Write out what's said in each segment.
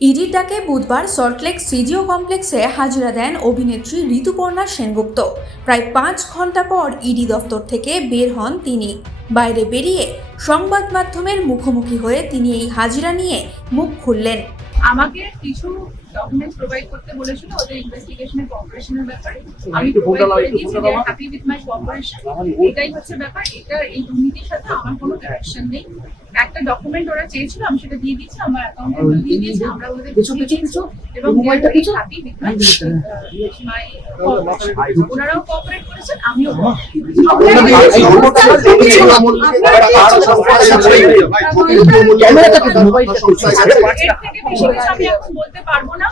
ইডির ডাকে বুধবার সল্টলেক সিজিও কমপ্লেক্সে হাজিরা দেন অভিনেত্রী ঋতুপর্ণা সেনগুপ্ত। প্রায় 5 ঘন্টা পর ইডি দফতর থেকে বের হন তিনি। বাইরে বেরিয়ে সংবাদ মাধ্যমের মুখোমুখি হয়ে তিনি এই হাজিরা নিয়ে মুখ খুললেন। আমাকে কিছু ডকুমেন্টস প্রোভাইড করতে বলেছিল ওদের ইনভেস্টিগেশনের কোঅপারেশনের ব্যাপারে। আমি প্রোভাইড করে দিয়েছি, দে আর হ্যাপি উইথ মাই কোঅপারেশন। এটাই হচ্ছে ব্যাপার। এটা এই দুর্নীতির সাথে আমার কোনো কানেকশন নেই। একটা ডকুমেন্ট ওরা চেয়েছিল, আমি সেটা দিয়ে দিয়েছি, আমার অ্যাকাউন্টে দিয়ে দিয়েছি, আমরা ওদের কিছু এবং হ্যাপি উইথ মাই কোঅপারেশন। ওনারাও কোঅপারেট করেছেন, আমিও আমি এখন বলতে পারবো না।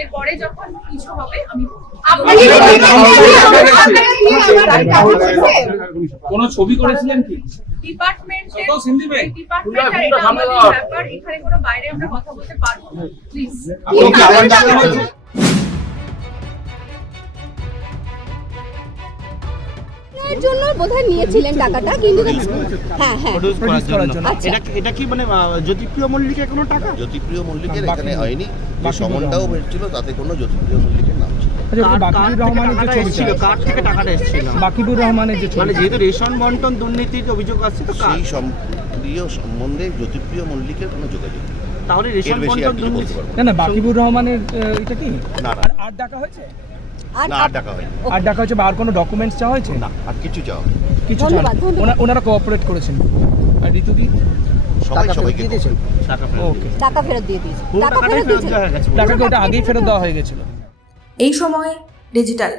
এরপরে যখন কিছু হবে আমি কোন ছবি করেছিলেন কি ডিপার্টমেন্টের ব্যাপার, এখানে কোনো বাইরে আমরা কথা বলতে পারবো না, প্লিজ। এর জন্য বোধহয় নিয়েছিলেন টাকাটা, কিন্তু হ্যাঁ এটা কি মানে জ্যোতিপ্রিয় মল্লিকের কোনো টাকা? জ্যোতিপ্রিয় মল্লিকের এখানে হয়নি। যে সমনটাও বেরছিল তাতে কোনো জ্যোতিপ্রিয় মল্লিকের নাম ছিল। কার থেকে টাকাটা এসেছিল? বাকিবুর রহমানের যে মানে যেহেতু রেশন বন্টন দুর্নীতির অভিযোগ আসছে, তো সেই সম্বন্ধে জ্যোতিপ্রিয় মল্লিকের কোনো যোগাযোগ নেই। তাহলে রেশন বন্টন দুর্নীতি না বাকিবুর রহমানের এটা কি না আর ডাকা হয়েছে? না, আর টাকা হয়নি। আর ডাকা হয়েছে বা আর কোনো ডকুমেন্টস চাওয়া হয়েছে? না, আর কিছু চাও কিছু ওনারা কোঅপারেট করেছেন। আর ঋতুদি সবাইকে দিয়েছেন ওকে, টাকা ফেরত দিয়ে দিয়েছে। টাকা ফেরত দেওয়া হয়ে গেছে। টাকাটা ওটা আগেই ফেরত দেওয়া হয়ে গেছিল। এই সময় ডিজিটাল।